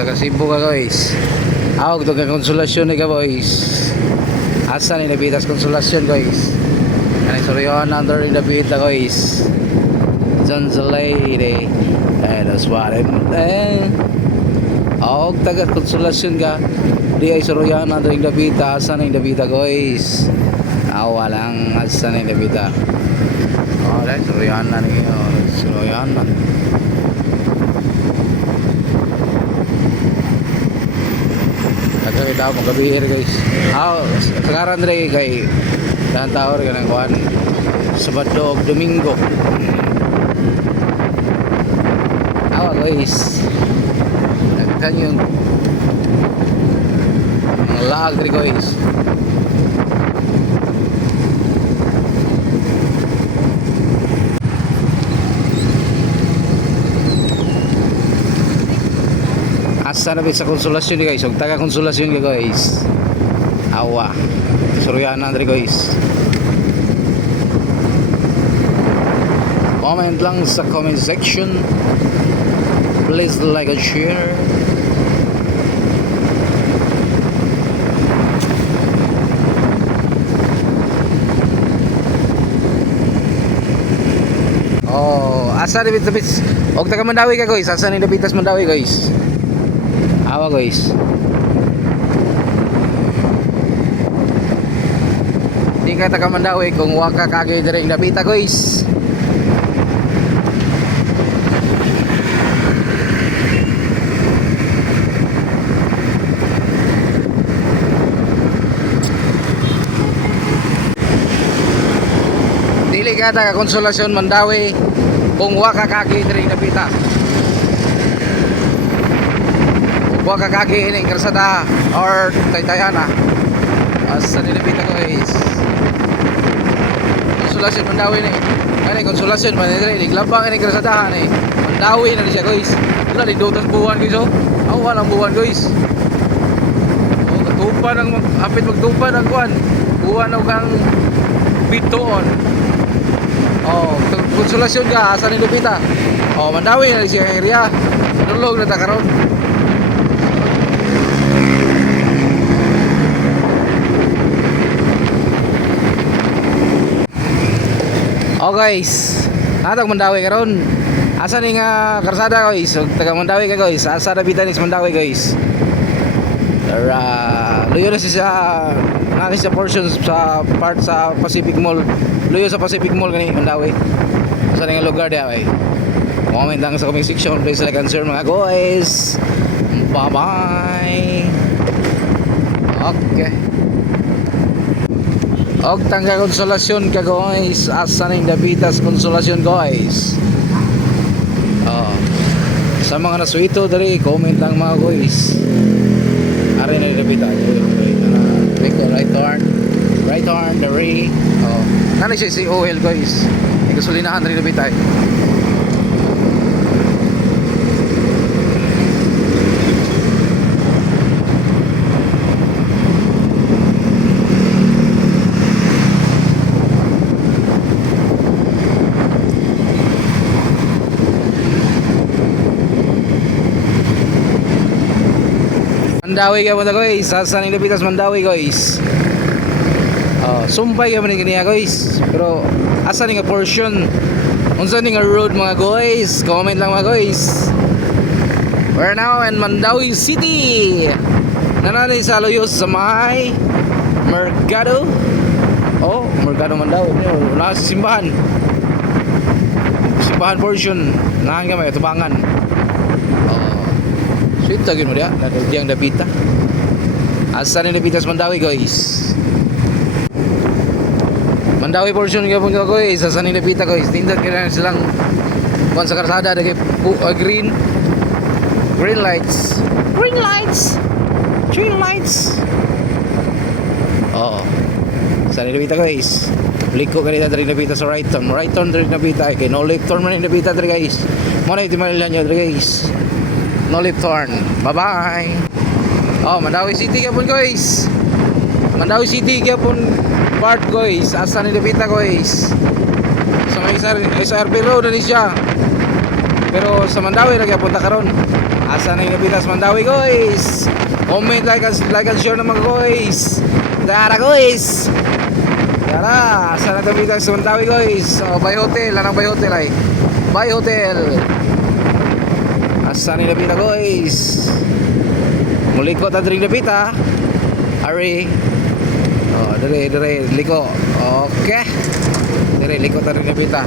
taga Cebu ka guys. Awag taga Konsolasyon ni ka boys. Asa ni nabitas Konsolasyon guys. Kanang Soriana under in the bita guys. John's a lady. That's what I'm awag taga Konsolasyon ka. Di ay Soriana under in the bita. Asa ni Dabita guys. Walang asa ni Dabita. Dahil Soriana ni Soriana. Kita magkabihir guys. Sekarang dre kay dahan tawar ka ng kuhan Sabado o Domingo. Awa guys, nagkan yung mga laag dre guys. Asa na sa Konsolasyon guys. Huwag taga Konsolasyon ka guys. Awa Soriana andre guys. Comment lang sa comment section. Please like and share. Asa na bitas. Huwag taga Mandawi ka guys. Asa na bitas Mandawi guys. Awa guys. Di ka taga Mandawi kung waka kagay direng Dabita guys. Dili ka taga Konsolasyon Mandawi kung waka kagay direng Dabita. Huwag kakaki ining Karsada or Taytayana. Asa nilipita ko guys. Konsolasyon Mandawi ni. Kani Konsolasyon Mandawi ni. Lampang ining Karsadahan ni. Mandawi na siya guys. Wala ni dotas buwan guys oh. Walang buwan guys. Katupan ang apit magtupan ang kuan. Buwan o kang bitoon. Konsolasyon ka asa nilipita. Mandawi na siya area. Nulog na ta karon. Guys, natag Mandawi karon. Asa ni nga Karsada guys? Taga Mandawi ka guys. Asa na bitanis Mandawi guys. Luyo na siya nga siya portions sa part sa Pacific Mall. Luyo sa Pacific Mall kani Mandawi. Asa ni nga lugar dia ay. Comment lang sa comment section. Please like and share mga guys. Bye bye. Okay. Og tangga Konsolasyon ka guys. Asa ning Dabitas Konsolasyon guys. Sa mga nasuito dali comment lang mga guys. Ari na Dabita. Right turn dali. Nani siya si oil guys. May gasolinahan dali Dabita. Mandawi ka muna guys. Asa ning Dabitas Mandawi guys. Sumpay ka muna kaniya guys. Pero asa ning portion. Unsa ning road mga guys. Comment lang mga guys. We're now in Mandawi City. Nanani sa Loyos sa may Mercado. Mercado Mandawi. Wala sa simbahan. Simbahan portion. Nahan ka may tubangan. Sweet lagi mo dia, yang Dabita. Asa ni Dabitas Mandawi guys. Mandawi portion ka pun guys. Asa ni Dabita guys. Tindak kira silang kuan sa karsada dagi green lights. Green lights. Asa ni Dabita guys. Liko kanina dari Dabita sa right turn dari Dabita kay no left turn man ni Dabita dari guys. Mo na itimalan nyo dari guys. No left turn. Bye-bye. Mandawi City ka pun guys. Mandawi City ka pun part guys. Asa ni Dabita guys. Sa may SRP road na siya. Pero sa Mandawi lagi punta karon. Asa na yung napitas Mandawi guys? Comment, like and share naman guys. Tara guys. Tara, asa na napitas Mandawi guys? Oh, Bay Hotel, anong Bay Hotel ay? Bay Hotel. Asa na yung napita guys? Muli ko ta dring napita. Ari. Oh, dire liko. Okay. Dire liko ta dring napita.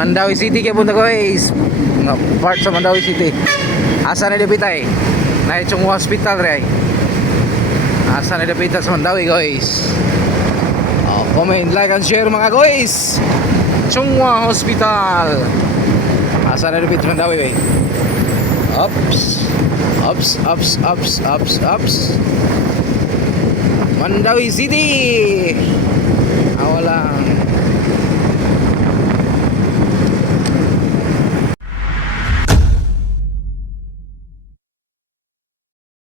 Mandawi City kaya punta guys. Nga part sa Mandawi City. Asa na dapitay? Na itong hospital ray. Asa na dapita sa Mandawi guys. Oh, comment, like and share mga guys. Chungwa Hospital. Asa na dapita sa Mandawi bay? Ups. Mandawi City.